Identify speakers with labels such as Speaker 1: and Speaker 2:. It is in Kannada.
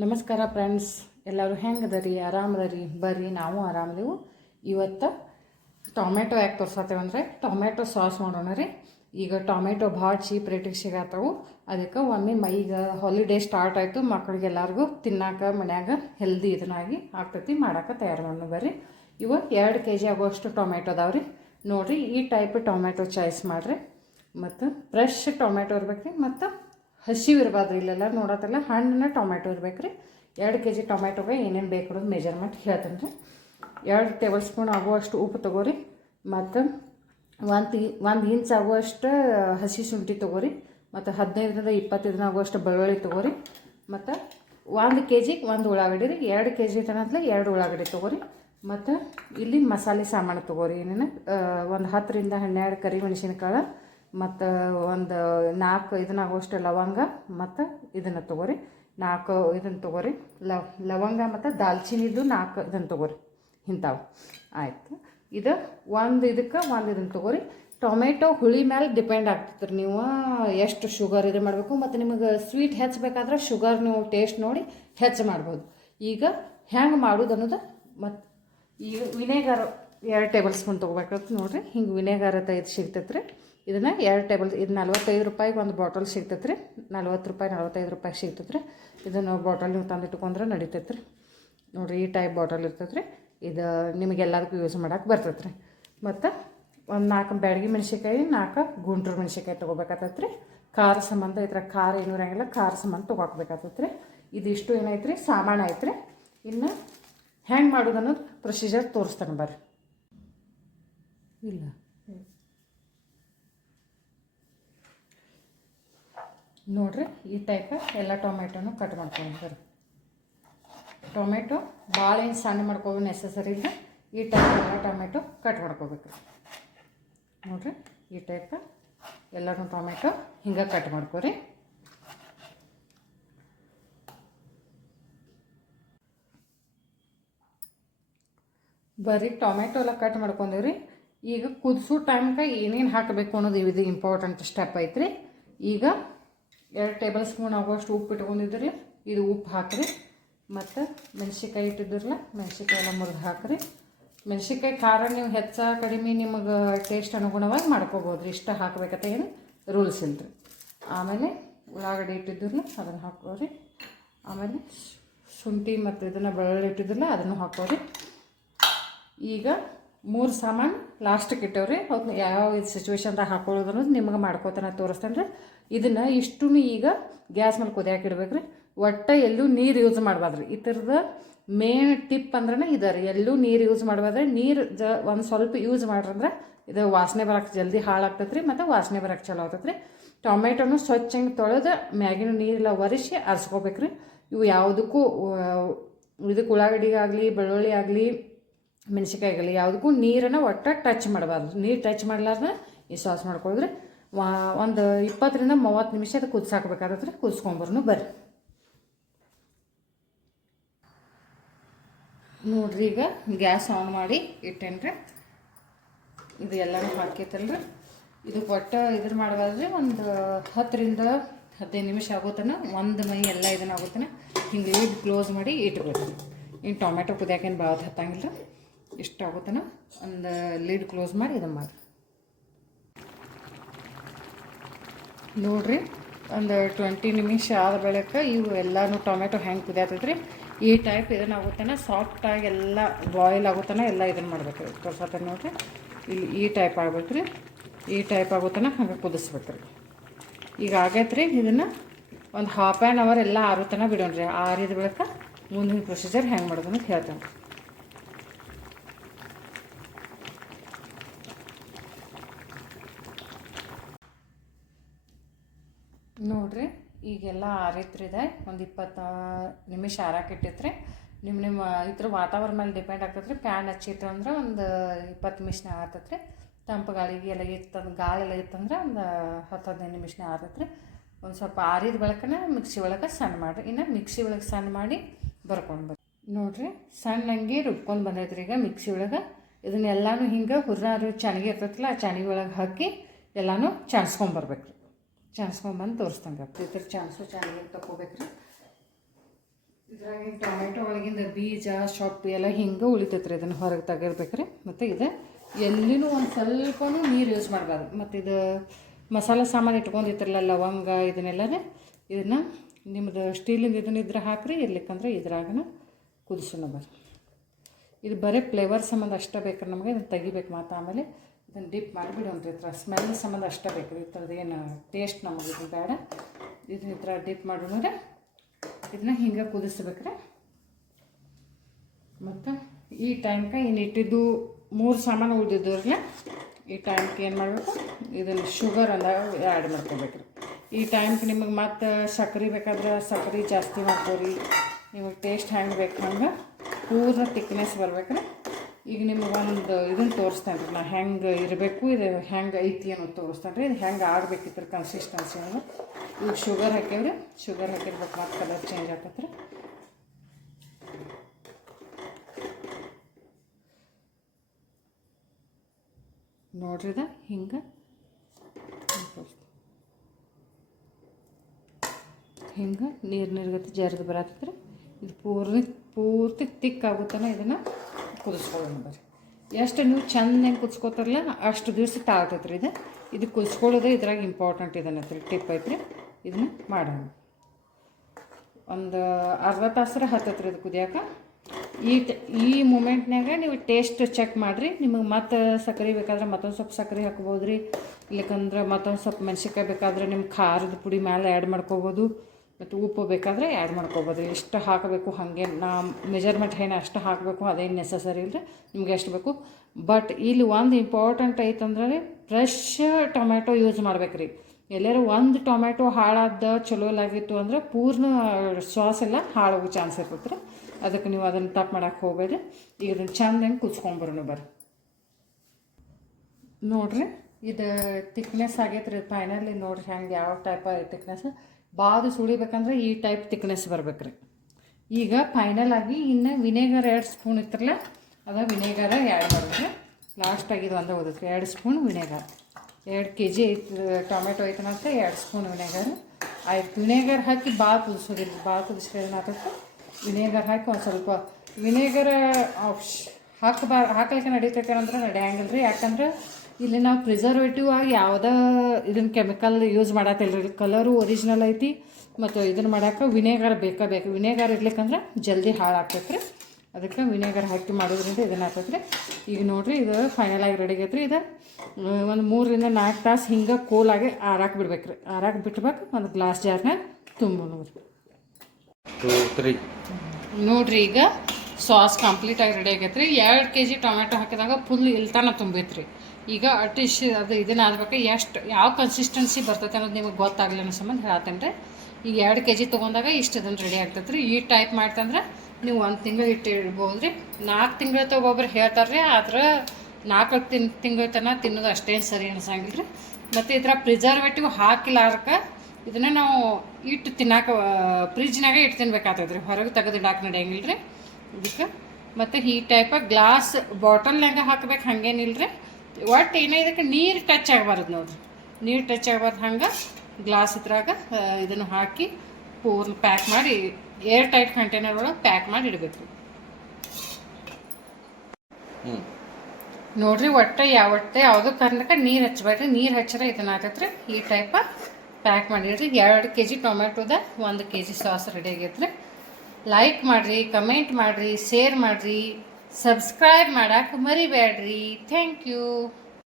Speaker 1: ನಮಸ್ಕಾರ ಫ್ರೆಂಡ್ಸ್, ಎಲ್ಲರೂ ಹೆಂಗೆ ರೀ ಆರಾಮದ ರೀ ಬರ್ರಿ, ನಾವು ಆರಾಮದೇವು. ಇವತ್ತು ಟೊಮೆಟೊ ಯಾಕೆ ತೋರ್ಸತ್ತೇವೆ ಅಂದರೆ, ಟೊಮೆಟೊ ಸಾಸ್ ಮಾಡೋಣ ರೀ. ಈಗ ಟೊಮೆಟೊ ಭಾಳ ಚೀಪ್ ರೇಟಿಗೆ ಸಿಗತ್ತವು. ಅದಕ್ಕೆ ಒಮ್ಮೆ ಮೈಗ ಹಾಲಿಡೇ ಸ್ಟಾರ್ಟ್ ಆಯಿತು, ಮಕ್ಳಿಗೆ ಎಲ್ಲರಿಗೂ ತಿನ್ನಾಕ, ಮನ್ಯಾಗ ಹೆಲ್ದಿ ಇದನ್ನಾಗಿ ಆಗ್ತೈತಿ, ಮಾಡೋಕೆ ತಯಾರು ಮಾಡೋಣ ಬರ್ರಿ. ಇವು ಎರಡು ಕೆ ಜಿ ಆಗೋಷ್ಟು ಟೊಮೆಟೊ ಅದಾವೆ ರೀ ನೋಡಿರಿ, ಈ ಟೈಪ್ ಟೊಮೆಟೊ ಚಾಯ್ಸ್ ಮಾಡಿರಿ. ಮತ್ತು ಫ್ರೆಶ್ ಟೊಮೆಟೊ ಇರ್ಬೇಕು ರೀ ಮತ್ತು ಹಸಿವು ಇರಬಾರ್ದು ಇಲ್ಲೆಲ್ಲ ನೋಡತ್ತಲ್ಲ ಹಣ್ಣನ್ನ ಟೊಮ್ಯಾಟೊ ಇರ್ಬೇಕು ರೀ ಎರಡು ಕೆ ಜಿ ಟೊಮೆಟೊಗೆ ಏನೇನು ಬೇಕು ಮೆಜರ್ಮೆಂಟ್ ಹೇಳ್ತೇನೆ ರೀ. ಎರಡು ಟೇಬಲ್ ಸ್ಪೂನ್ ಆಗುವಷ್ಟು ಉಪ್ಪು ತೊಗೋರಿ. ಮತ್ತು ಒಂದು ಒಂದು ಇಂಚ್ ಆಗುವಷ್ಟು ಹಸಿ ಶುಂಠಿ ತೊಗೋರಿ. ಮತ್ತು ಹದಿನೈದರಿಂದ ಇಪ್ಪತ್ತು ದಿನ ಆಗುವಷ್ಟು ಬೆಳ್ಳುಳ್ಳಿ ತೊಗೋರಿ. ಮತ್ತು ಒಂದು ಕೆ ಜಿಗೆ ಒಂದು ಉಳ್ಳಾಗಡ್ಡಿ ರೀ. ಎರಡು ಕೆ ಜಿ ತನಕ ಎರಡು ಉಳ್ಳಾಗಡ್ಡಿ ತೊಗೋರಿ. ಮತ್ತು ಇಲ್ಲಿ ಮಸಾಲೆ ಸಾಮಾನು ತೊಗೋರಿ ಏನೇನು. ಒಂದು ಹತ್ತರಿಂದ ಹನ್ನೆರಡು ಕರಿ ಮೆಣಸಿನಕಾಳು ಮತ್ತು ಒಂದು ನಾಲ್ಕು ಇದನ್ನಾಗುವಷ್ಟು ಲವಂಗ ಮತ್ತು ಇದನ್ನು ತೊಗೋರಿ. ನಾಲ್ಕು ಇದನ್ನು ತೊಗೋರಿ. ಲವ್, ಲವಂಗ ಮತ್ತು ದಾಲ್ಚಿನಿದು ನಾಲ್ಕು ಇದನ್ನು ತೊಗೋರಿ. ಇಂಥವು ಆಯಿತು. ಇದು ಒಂದು ಇದಕ್ಕೆ ಒಂದು ಇದನ್ನು ತೊಗೋರಿ. ಟೊಮೆಟೊ ಹುಳಿ ಮೇಲೆ ಡಿಪೆಂಡ್ ಆಗ್ತಿತ್ತು ರೀ ನೀವು ಎಷ್ಟು ಶುಗರ್ ಇದು ಮಾಡಬೇಕು ಮತ್ತು ನಿಮಗೆ ಸ್ವೀಟ್ ಹೆಚ್ಚಬೇಕಾದ್ರೆ ಶುಗರ್ ನೀವು ಟೇಸ್ಟ್ ನೋಡಿ ಹೆಚ್ಚು ಮಾಡ್ಬೋದು. ಈಗ ಹೆಂಗೆ ಮಾಡೋದು ಅನ್ನೋದು ಮತ್ತು ಈಗ ವಿನೇಗರ್ ಎರಡು ಟೇಬಲ್ ಸ್ಪೂನ್ ತೊಗೋಬೇಕಾಗ್ತದೆ ನೋಡಿರಿ. ಹಿಂಗೆ ವಿನೇಗರ್ ತೈದು ಇದು ಸಿಗ್ತೈತೆ ರೀ ಇದನ್ನು ಎರಡು ಟೇಬಲ್, ಇದು ನಲ್ವತ್ತೈದು ರೂಪಾಯಿಗೆ ಒಂದು ಬಾಟಲ್ ಸಿಗ್ತೈತೆ ರೀ ನಲ್ವತ್ತು ರೂಪಾಯಿ, ನಲ್ವತ್ತೈದು ರೂಪಾಯಿ ಸಿಗ್ತೈತೆ ರೀ ಇದನ್ನು ಬಾಟಲ್ ನೀವು ತಂದಿಟ್ಕೊಂಡ್ರೆ ನಡಿತೈತೆ ರೀ ನೋಡಿರಿ, ಈ ಟೈಪ್ ಬಾಟಲ್ ಇರ್ತೈತೆ ರೀ ಇದು ನಿಮಗೆಲ್ಲದಕ್ಕೂ ಯೂಸ್ ಮಾಡೋಕೆ ಬರ್ತೈತೆ ರೀ ಮತ್ತು ಒಂದು ನಾಲ್ಕು ಬ್ಯಾಡಗಿ ಮೆಣ್ಸಿನ್ಕಾಯಿ, ನಾಲ್ಕು ಗುಂಟ್ರ ಮೆಣ್ಸಿನ್ಕಾಯಿ ತೊಗೋಬೇಕಾಗ್ತೈತೆ ರೀ ಖಾರ ಸಂಬಂಧ ಇದ್ರ ಖಾರ ಏನೂ ಇರೋಂಗಿಲ್ಲ ಖಾರ ಸಂಬಂಧ ತೊಗೋಬೇಕಾಗ್ತೈತೆ ರೀ ಇದಿಷ್ಟು ಏನೈತೆ ರೀ ಸಾಮಾನು ಐತೆ ರೀ ಇನ್ನು ಹೆಂಗೆ ಮಾಡೋದು ಅನ್ನೋದು ಪ್ರೊಸೀಜರ್ ತೋರಿಸ್ತಾನೆ ಬರ್ರಿ. ಇಲ್ಲ. ನೋಡ್ರಿ ಈ ಟೈಪ್ ಎಲ್ಲ ಟೊಮೆಟೊನು ಕಟ್ ಮಾಡ್ಕೊಂಡ್ರಿ ಟೊಮೆಟೊ ಭಾಳ ಏನು ಸಣ್ಣ ಮಾಡ್ಕೋಬೇಕು ನೆಸಸರಿ ಇಲ್ಲ. ಈ ಟೈಪ್ ಎಲ್ಲ ಟೊಮೆಟೊ ಕಟ್ ಮಾಡ್ಕೋಬೇಕು ನೋಡ್ರಿ ಈ ಟೈಪ್ ಎಲ್ಲರೂ ಟೊಮೆಟೊ ಹಿಂಗೆ ಕಟ್ ಮಾಡ್ಕೋರಿ. ಬರೀ ಟೊಮೆಟೊ ಎಲ್ಲ ಕಟ್ ಮಾಡ್ಕೊಂಡೇವ್ರಿ. ಈಗ ಕುದಿಸೋ ಟೈಮ್ಗೆ ಏನೇನು ಹಾಕಬೇಕು ಅನ್ನೋದು ಇದು ಇಂಪಾರ್ಟೆಂಟ್ ಸ್ಟೆಪ್ ಐತ್ರಿ. ಈಗ ಎರಡು ಟೇಬಲ್ ಸ್ಪೂನ್ ಆಗುವಷ್ಟು ಉಪ್ಪು ಇಟ್ಕೊಂಡಿದ್ರಿ ಇದು ಉಪ್ಪು ಹಾಕಿರಿ. ಮತ್ತು ಮೆಣ್ಸಿನ್ಕಾಯಿ ಇಟ್ಟಿದ್ರಲ್ಲ ಮೆಣಸಿಕಾಯಿ ಎಲ್ಲ ಮುರಿದು ಹಾಕಿರಿ. ಮೆಣ್ಸಿನ್ಕಾಯಿ ಖಾರ ನೀವು ಹೆಚ್ಚ ಕಡಿಮೆ ನಿಮಗೆ ಟೇಸ್ಟ್ ಅನುಗುಣವಾಗಿ ಮಾಡ್ಕೋಬೋದು ಇಷ್ಟ ಹಾಕಬೇಕಂತ ಏನು ರೂಲ್ಸ್ ಇಲ್ರಿ. ಆಮೇಲೆ ಉಳ್ಳಾಗಡ್ಡೆ ಇಟ್ಟಿದ್ರಲ್ಲ ಅದನ್ನು ಹಾಕೋರಿ ಆಮೇಲೆ ಶುಂಠಿ ಮತ್ತು ಇದನ್ನು ಬೆಳ್ಳುಳ್ಳಿ ಇಟ್ಟಿದ್ರಲ್ಲ ಅದನ್ನು ಹಾಕೋರಿ ಈಗ ಮೂರು ಸಾಮಾನು ಲಾಸ್ಟಿಗೆ ಇಟ್ಟವ್ರಿ. ಅವ್ನ ಯಾವ ಸಿಚುವೇಶನ್ದಾಗ ಹಾಕೊಳ್ಳೋದು ಅನ್ನೋದು ನಿಮ್ಗೆ ಮಾಡ್ಕೋತಾನೆ ತೋರಿಸ್ತೇನೆ ರೀ ಇದನ್ನು ಇಷ್ಟು ಈಗ ಗ್ಯಾಸ್ ಮೇಲೆ ಕುದಿಯಾಕೆ ಇಡ್ಬೇಕು ರೀ ಒಟ್ಟು ಎಲ್ಲೂ ನೀರು ಯೂಸ್ ಮಾಡಬಾರ್ದು ಈ ಥರದ ಮೇನ್ ಟಿಪ್ ಅಂದ್ರೆ ಇದೆ ರೀ. ಎಲ್ಲೂ ನೀರು ಯೂಸ್ ಮಾಡಬಾರ್ದ್ರೆ. ನೀರು ಜ ಒಂದು ಸ್ವಲ್ಪ ಯೂಸ್ ಮಾಡ್ರಂದ್ರೆ ಇದು ವಾಸನೆ ಬರೋಕ್ಕೆ ಜಲ್ದಿ ಹಾಳಾಗ್ತೈತೆ ರೀ ಮತ್ತು ವಾಸನೆ ಬರೋಕ್ಕೆ ಚಲೋ ಆಗ್ತೈತೆ ರೀ ಟೊಮೆಟೊನು ಸ್ವಚ್ಛಂಗೆ ತೊಳೆದು ಮ್ಯಾಗಿನ ನೀರೆಲ್ಲ ಒರೆಸಿ ಆರಿಸ್ಕೋಬೇಕು ರೀ ಇವು ಯಾವುದಕ್ಕೂ ಇದಕ್ಕೆ ಉಳ್ಳಾಗಡ್ಡಿಗಾಗಲಿ, ಬೆಳ್ಳುಳ್ಳಿ ಆಗಲಿ ಮೆಣಸಿನ್ಕಾಯಿ ಆಗಲಿ ಯಾವುದಕ್ಕೂ ನೀರನ್ನು ಒಟ್ಟು ಟಚ್ ಮಾಡಬಾರ್ದು. ನೀರು ಟಚ್ ಮಾಡಲಾರ್ದ ಈ ಸಾಸ್ ಮಾಡ್ಕೊಳಿದ್ರೆ ಒಂದು ಇಪ್ಪತ್ತರಿಂದ ಮೂವತ್ತು ನಿಮಿಷ ಅದು ಕುದಿಸಾಕ್ಬೇಕಾಗತ್ತೆ ರೀ, ಕುದಿಸ್ಕೊಂಬರ್ನು ಬರ್ರಿ. ನೋಡ್ರಿ ಈಗ ಗ್ಯಾಸ್ ಆನ್ ಮಾಡಿ ಇಟ್ಟೇನ್ರಿ ಇದು ಎಲ್ಲನೂ ಹಾಕೈತಲ್ರಿ ಇದು ಒಟ್ಟು ಇದ್ರ ಮಾಡಬಾರ್ದ್ರಿ, ಒಂದು ಹತ್ತರಿಂದ ಹದಿನೈದು ನಿಮಿಷ ಆಗೋತನ, ಒಂದು ಮೈ ಎಲ್ಲ ಇದನ್ನ ಆಗೋತನ ಹಿಂಗೆ ಕ್ಲೋಸ್ ಮಾಡಿ ಇಟ್ಬೇಕು ಇನ್ನು ಟೊಮೆಟೊ ಕುದಿಯಾಕೇನು ಭಾಳ ಹತ್ತಂಗಿಲ್ಲ. ಇಷ್ಟ ಆಗುತ್ತನ ಒಂದು ಲೀಡ್ ಕ್ಲೋಸ್ ಮಾಡಿ ಇದನ್ನು ಮಾಡಿ. ನೋಡಿರಿ, ಒಂದು ಟ್ವೆಂಟಿ ನಿಮಿಷ ಆದ ಬೆಳಕ ಇವು ಎಲ್ಲಾನು ಟೊಮೆಟೊ ಹೆಂಗೆ ಕುದಿಯತ್ತೈತ್ರಿ ಈ ಟೈಪ್ ಇದನ್ನು ಆಗುತ್ತಾನ? ಸಾಫ್ಟಾಗಿ ಎಲ್ಲ ಬಾಯ್ಲ್ ಆಗುತ್ತಾನ? ಎಲ್ಲ ಇದನ್ನು ಮಾಡ್ಬೇಕು ತೋರ್ಸತ್ತೆ ನೋಡ್ರಿ. ಇಲ್ಲಿ ಈ ಟೈಪ್ ಆಗ್ಬೇಕು ರೀ ಈ ಟೈಪ್ ಆಗುತ್ತಾನ? ಹಂಗೆ ಕುದಿಸ್ಬೇಕು ರೀ ಈಗ ಆಗೈತೆ ರೀ ಇದನ್ನು ಒಂದು ಹಾಫ್ ಆ್ಯನ್ ಅವರ್ ಎಲ್ಲ ಆರುತನ ಬಿಡೋಣ ರೀ ಆರಿದ ಬೆಳಕ ಮುಂದಿನ ಪ್ರೊಸೀಜರ್ ಹೆಂಗೆ ಮಾಡೋದು ಅಂತ ಹೇಳ್ತೇನೆ ನೋಡ್ರಿ ಈಗೆಲ್ಲ ಆರೈತ್ರಿ ಇದೆ ಒಂದು ಇಪ್ಪತ್ತು ನಿಮಿಷ ಆರಾಕಿಟ್ಟೈತ್ರಿ ನಿಮ್ಮ ನಿಮ್ಮ ಇದ್ರ ವಾತಾವರಣ ಮೇಲೆ ಡಿಪೆಂಡ್ ಆಗ್ತೈತ್ರಿ. ರೀ ಪ್ಯಾನ್ ಹಚ್ಚಿತ್ತು ಅಂದ್ರೆ ಒಂದು ಇಪ್ಪತ್ತು ನಿಮಿಷನ ಆಗ್ತೈತೆ ರೀ ತಂಪು ಗಾಳಿಗೆ ಎಲ್ಲ ಇತ್ತಂದ್ರೆ ಗಾಳಿ ಎಲ್ಲ ಇತ್ತಂದ್ರೆ ಒಂದು ಹತ್ತು ಹದಿನೈದು ನಿಮಿಷನ ಆಗ್ತೈತೆ ರೀ ಒಂದು ಸ್ವಲ್ಪ ಆರಿದ ಬೆಳಕನ ಮಿಕ್ಸಿ ಒಳಗೆ ಸಣ್ಣ ಮಾಡಿರಿ. ಇನ್ನು ಮಿಕ್ಸಿ ಒಳಗೆ ಸಣ್ಣ ಮಾಡಿ ಬರ್ಕೊಂಡು ಬರ್ರಿ. ನೋಡ್ರಿ ಸಣ್ಣಂಗೆ ರುಬ್ಕೊಂಡು ಬಂದೈತ್ರಿ ಈಗ ಮಿಕ್ಸಿ ಒಳಗೆ. ಇದನ್ನೆಲ್ಲನೂ ಹಿಂಗೆ ಹುರ್ರಾರು ಚೆನ್ನಾಗಿ ಇರ್ತೈತಲ್ಲ ಆ ಒಳಗೆ ಹಾಕಿ ಎಲ್ಲನೂ ಚಾಣಿಸ್ಕೊಂಬರ್ಬೇಕು ರೀ ಚಾನ್ಸ್ಕೊಂಬಂದು ತೋರಿಸ್ತಂಗೆ ಇದ್ರ ಚಾನ್ಸು ಚೆನ್ನಾಗಿ ತೊಗೋಬೇಕ್ರಿ ಇದ್ರಾಗ ಟೊಮೆಟೊ ಒಳಗಿಂದ ಬೀಜ, ಸೊಪ್ಪು ಎಲ್ಲ ಹಿಂಗೆ ಉಳಿತೈತ್ರಿ ಇದನ್ನು ಹೊರಗೆ ತೆಗಿರ್ಬೇಕ್ರಿ. ಮತ್ತು ಇದು ಎಲ್ಲಿನೂ ಒಂದು ಸ್ವಲ್ಪನೂ ನೀರು ಯೂಸ್ ಮಾಡಬಾರ್ದು. ಮತ್ತು ಇದು ಮಸಾಲೆ ಸಾಮಾನು ಇಟ್ಕೊಂಡಿತ್ತಿರಲ್ಲ ಲವಂಗ ಇದನ್ನೆಲ್ಲನೇ ಇದನ್ನು ನಿಮ್ಮದು ಸ್ಟೀಲಿಂದ ಇದನ್ನ ಇದ್ರೆ ಹಾಕ್ರಿ, ಇರ್ಲಿಕ್ಕಂದ್ರೆ ಇದ್ರಾಗನ ಕುದಿಸೋಣ ಬರ್ರಿ. ಇದು ಬರೀ ಫ್ಲೇವರ್ ಸಂಬಂಧ ಅಷ್ಟೇ ಬೇಕು ನಮಗೆ, ಇದನ್ನು ತೆಗಿಬೇಕು ಮತ್ತು ಆಮೇಲೆ ಇದನ್ನು ಡಿಪ್ ಮಾಡಿಬಿಡು ಒಂದು ಈ ಥರ ಸ್ಮೆಲ್ ಸಂಬಂಧ ಅಷ್ಟೇ ಬೇಕು. ಈ ಥರದ್ದು ಏನು ಟೇಸ್ಟ್ ನಮಗೆ ಬೇಡ. ಇದನ್ನ ಈ ಥರ ಡಿಪ್ ಮಾಡೋಣ ಇದನ್ನ ಹಿಂಗೆ ಕುದಿಸ್ಬೇಕ್ರೆ. ಮತ್ತು ಈ ಟೈಮ್ಗೆ ಇನ್ನು ಇಟ್ಟಿದ್ದು ಮೂರು ಸಾಮಾನು ಉಳಿದಿದ್ದವ್ರಿಗೆ ಈ ಟೈಮ್ಗೆ ಏನು ಮಾಡಬೇಕು? ಇದನ್ನು ಶುಗರ್ ಅಂದಾಗ ಆ್ಯಡ್ ಮಾಡ್ಕೋಬೇಕ್ರಿ. ಈ ಟೈಮ್ಗೆ ನಿಮಗೆ ಮತ್ತು ಸಕ್ರೆ ಬೇಕಾದ್ರೆ ಸಕ್ರೆ ಜಾಸ್ತಿ ಮಾಡ್ಕೋರಿ. ನಿಮಗೆ ಟೇಸ್ಟ್ ಹೆಂಗೆ ಬೇಕು ಹಂಗೆ ಪೂರ ತಿಕ್ನೆಸ್ ಬರ್ಬೇಕ್ರಿ. ಈಗ ನಿಮಗೆ ಒಂದು ಇದನ್ನು ತೋರಿಸ್ತೇನೆ ರೀ ನಾ ಹೆಂಗೆ ಇರಬೇಕು, ಇದು ಹೆಂಗೆ ಐತಿ ಅನ್ನೋದು ತೋರಿಸ್ತೇನೆ ರೀ ಇದು ಹೆಂಗೆ ಆಗ್ಬೇಕಿತ್ತು ಕನ್ಸಿಸ್ಟೆನ್ಸಿ ಅನ್ನೋದು. ಈಗ ಶುಗರ್ ಹಾಕಿದ್ರೆ ಶುಗರ್ ಹಾಕಿರ್ಬೇಕು, ಮತ್ತು ಕಲರ್ ಚೇಂಜ್ ಆಗತ್ತೆ ನೋಡ್ರಿ ಇದ ಹಿಂಗೆ. ಹಿಂಗೆ ನೀರು ನೀರ್ಗತ್ತೆ ಜರ್ದು ಬರತ್ತೈತ್ರಿ. ಇದು ಪೂರ್ತಿ ಪೂರ್ತಿ ತಿಕ್ ಆಗುತ್ತಾನ ಇದನ್ನು. ಕುದಿಸ್ಕೊಳ್ಳೋಣ ಬರ್ರಿ. ಎಷ್ಟು ನೀವು ಚಂದಂಗೆ ಕುದಿಸ್ಕೋತಾರಲ್ಲ ಅಷ್ಟು ದಿವಸ ತಾಳ್ತೈತ್ರಿ ಇದು. ಇದು ಕುದಿಸ್ಕೊಳ್ಳೋದು ಇದ್ರಾಗ ಇಂಪಾರ್ಟೆಂಟ್ ಇದನ್ನತ್ರಿ ಟಿಪ್ ಐತ್ರಿ. ಇದನ್ನ ಮಾಡೋಣ. ಒಂದು ಅರ್ಧ ತಾಸರ ಹತ್ತತ್ರಿ ಇದು ಕುದಿಯಾಕ. ಈ ಈ ಮೂಮೆಂಟ್ನಾಗ ನೀವು ಟೇಸ್ಟ್ ಚೆಕ್ ಮಾಡಿರಿ. ನಿಮಗೆ ಮತ್ತೆ ಸಕ್ಕರೆ ಬೇಕಾದ್ರೆ ಮತ್ತೊಂದು ಸ್ವಲ್ಪ ಸಕ್ಕರೆ ಹಾಕ್ಬೋದು ರೀ ಇಲ್ಲಕಂದ್ರೆ ಮತ್ತೊಂದು ಸ್ವಲ್ಪ ಮೆಣ್ಸಿನ್ಕಾಯಿ ಬೇಕಾದ್ರೆ ನಿಮ್ಮ ಖಾರದ ಪುಡಿ ಮೇಲೆ ಆ್ಯಡ್ ಮಾಡ್ಕೋಬೋದು. ಮತ್ತು ಉಪ್ಪು ಬೇಕಾದರೆ ಆ್ಯಡ್ ಮಾಡ್ಕೋಬೋದು. ಎಷ್ಟು ಹಾಕಬೇಕು, ಹಾಗೆ ನಾ ಮೆಜರ್ಮೆಂಟ್ ಏನು ಅಷ್ಟು ಹಾಕಬೇಕು ಅದೇನು ನೆಸಸರಿ ಇಲ್ಲ ನಿಮ್ಗೆ ಎಷ್ಟು ಬೇಕು. ಬಟ್ ಇಲ್ಲಿ ಒಂದು ಇಂಪಾರ್ಟೆಂಟ್ ಐತಂದ್ರೆ ಫ್ರೆಶ್ ಟೊಮ್ಯಾಟೊ ಯೂಸ್ ಮಾಡ್ಬೇಕು ರೀ ಎಲ್ಲರೂ ಒಂದು ಟೊಮ್ಯಾಟೊ ಹಾಳಾದ ಚಲೋ ಆಗಿತ್ತು ಅಂದ್ರೆ ಪೂರ್ಣ ಸಾಸ್ ಎಲ್ಲ ಹಾಳಾಗೋ ಚಾನ್ಸ್ ಇರ್ತೈತೆ ಅದಕ್ಕೆ ನೀವು ಅದನ್ನು ತಪ್ಪು ಮಾಡಕ್ಕೆ ಹೋಗಬೇಡಿ. ಈಗ ಅದನ್ನು ಹೆಂಗೆ ಕುಚ್ಕೊಂಬರೋಣ ಬರ್ರಿ. ನೋಡ್ರಿ, ಇದು ತಿಕ್ನೆಸ್ ಆಗೈತೆ ರೀ ಫೈನಲಿ ನೋಡ್ರಿ ಹೆಂಗೆ ಯಾವ ಟೈಪ್ ತಿಕ್ನೆಸ್ ಬಾದು ಸುಳಿಬೇಕಂದ್ರೆ ಈ ಟೈಪ್ ತಿಕ್ನೆಸ್ ಬರ್ಬೇಕು ರೀ ಈಗ ಫೈನಲ್ ಆಗಿ ಇನ್ನು ವಿನೇಗರ್ ಎರಡು ಸ್ಪೂನ್ ಇತ್ತರಲ್ಲ ಅದ ವಿನೇಗರ ಎರಡು ಮಾಡ್ಬೇಕು. ಲಾಸ್ಟಾಗಿ ಇದು ಒಂದೇ ಓದಕ್ಕೆ ಎರಡು ಸ್ಪೂನ್ ವಿನೇಗರ್ ಎರಡು ಕೆ ಜಿ ಐತಿ ಟೊಮೆಟೊ ಐತನಂತ ಎರಡು ಸ್ಪೂನ್ ವಿನೇಗರ್ ಆಯ್ತು ವಿನೇಗರ್ ಹಾಕಿ ಭಾಳ ಕುದಿಸೋದಿಲ್ಲ ಭಾಳ ಕುದಿಸ್ರಿ ಏನಾಗುತ್ತೆ? ವಿನೇಗರ್ ಹಾಕಿ ಒಂದು ಸ್ವಲ್ಪ ವಿನೇಗರ್ ಹಾಕಬಾರ, ಹಾಕ್ಲಿಕ್ಕೆ ನಡೀತೈತೆ ಅಂದ್ರೆ ನಡೆಯಂಗಿಲ್ಲ ರೀ ಯಾಕಂದ್ರೆ ಇಲ್ಲಿ ನಾವು ಪ್ರಿಸರ್ವೇಟಿವ್ ಆಗಿ ಯಾವುದೇ ಇದನ್ನ ಕೆಮಿಕಲ್ ಯೂಸ್ ಮಾಡತ್ತಿಲ್ಲ ರೀ ಕಲರು ಒರಿಜಿನಲ್ ಐತಿ ಮತ್ತು ಇದನ್ನು ಮಾಡಕ್ಕೆ ವಿನೇಗರ್ ಬೇಕಾ ಬೇಕು. ವಿನೇಗರ್ ಇರ್ಲಿಕ್ಕಂದ್ರೆ ಜಲ್ದಿ ಹಾಳಾಗ್ತೈತೆ ರೀ ಅದಕ್ಕೆ ವಿನೇಗರ್ ಹಾಕಿ ಮಾಡೋದ್ರಿಂದ ಇದನ್ನು ಹಾಕತ್ರಿ ಈಗ ನೋಡಿರಿ ಇದು ಫೈನಲ್ ಆಗಿ ರೆಡಿ ಆಗೈತ್ರಿ. ರೀ ಇದು ಒಂದು ಮೂರರಿಂದ ನಾಲ್ಕು ತಾಸು ಹಿಂಗೆ ಕೂಲಾಗಿ ಆರಾಕ್ ಬಿಡ್ಬೇಕು ರೀ ಆರಾಕ್ ಬಿಟ್ಬೇಕು ಒಂದು ಗ್ಲಾಸ್ ಜಾರ್ನಾಗ ತುಂಬ ನೋಡ್ರಿ. ನೋಡ್ರಿ ಈಗ ಸಾಸ್ ಕಂಪ್ಲೀಟ್ ಆಗಿ ರೆಡಿ ಆಗೈತ್ರಿ. ರೀ ಎರಡು ಕೆ ಜಿ ಟೊಮೆಟೊ ಹಾಕಿದಾಗ ಫುಲ್ ಇಲ್ತಾನ ತುಂಬೈತ್ರಿ. ಈಗ ಅಟ್ಲೀಸ್ಟ್ ಅದು ಇದನ್ನ ಆಗ್ಬೇಕು ಎಷ್ಟು, ಯಾವ ಕನ್ಸಿಸ್ಟೆನ್ಸಿ ಬರ್ತೈತೆ ಅನ್ನೋದು ನಿಮಗೆ ಗೊತ್ತಾಗಲಿ ಅನ್ನೋ ಸಂಬಂಧ ಹೇಳತ್ತೇನೆ ರೀ ಈಗ ಎರಡು ಕೆ ಜಿ ತೊಗೊಂಡಾಗ ಇಷ್ಟು ಇದನ್ನು ರೆಡಿ ಆಗ್ತೈತೆ ರೀ ಈ ಟೈಪ್ ಮಾಡ್ತಂದ್ರೆ ನೀವು ಒಂದು ತಿಂಗಳು ಇಟ್ಟು ಇಡ್ಬೋದು ರೀ ನಾಲ್ಕು ತಿಂಗಳ ತೊಗೊಬ್ರು ಹೇಳ್ತಾರೆ ರೀ ಆದ್ರೆ ನಾಲ್ಕು ತಿನ್, ತಿಂಗಳ ತನಕ ತಿನ್ನೋದು ಅಷ್ಟೇನು ಸರಿ ಅನ್ಸಂಗಿಲ್ಲ ರೀ ಮತ್ತು ಇದ್ರ ಪ್ರಿಸರ್ವೇಟಿವ್ ಹಾಕಿಲಾರ್ಕ ಇದನ್ನ ನಾವು ಇಟ್ಟು ತಿನ್ನಾಕ ಫ್ರಿಜ್ನಾಗ ಇಟ್ಟು ತಿನ್ಬೇಕಾಗ್ತದೆ ರೀ ಹೊರಗೆ ತೆಗೆದು ಇಡಾಕ ನಡೆಯಂಗಿಲ್ಲ ರೀ ಇದಕ್ಕೆ ಮತ್ತು ಈ ಟೈಪ ಗ್ಲಾಸ್ ಬಾಟಲ್ನಾಗ ಹಾಕ್ಬೇಕು ಹಂಗೇನಿಲ್ಲ ರೀ ಒಟ್ಟು ಏನೋ ಇದಕ್ಕೆ ನೀರು ಟಚ್ ಆಗಬಾರ್ದು ನೋಡ್ರಿ. ನೀರು ಟಚ್ ಆಗಬಾರ್ದು ಹಂಗೆ ಗ್ಲಾಸ್ ಇದ್ರಾಗ ಇದನ್ನು ಹಾಕಿ ಪೂರ್ಣ ಪ್ಯಾಕ್ ಮಾಡಿ ಏರ್ ಟೈಟ್ ಕಂಟೈನರ್ ಒಳಗೆ ಪ್ಯಾಕ್ ಮಾಡಿ ಇಡಬೇಕು. ನೋಡ್ರಿ ಒಟ್ಟು ಯಾವ ಒಟ್ಟು ಯಾವುದೋ ಕಾರಣಕ್ಕೆ ನೀರು ಹಚ್ಬೇಡ್ರಿ ನೀರು ಹಚ್ಚಿದ್ರೆ ಇದನ್ನ ಆಗತ್ತೆ ಈ ಟೈಪ ಪ್ಯಾಕ್ ಮಾಡಿಡ್ರಿ ಎರಡು ಕೆ ಜಿ ಟೊಮೆಟೊದ ಒಂದು ಕೆ ಜಿ ಸಾಸ್ ರೆಡಿ ಆಗೈತ್ರಿ. ಲೈಕ್ ಮಾಡಿರಿ ಕಮೆಂಟ್ ಮಾಡಿರಿ ಶೇರ್ ಮಾಡಿರಿ. ಸಬ್ಸ್ಕ್ರೈಬ್ ಮಾಡಕ್ಕೆ ಮರಿಬೇಡ್ರಿ ಥ್ಯಾಂಕ್ ಯು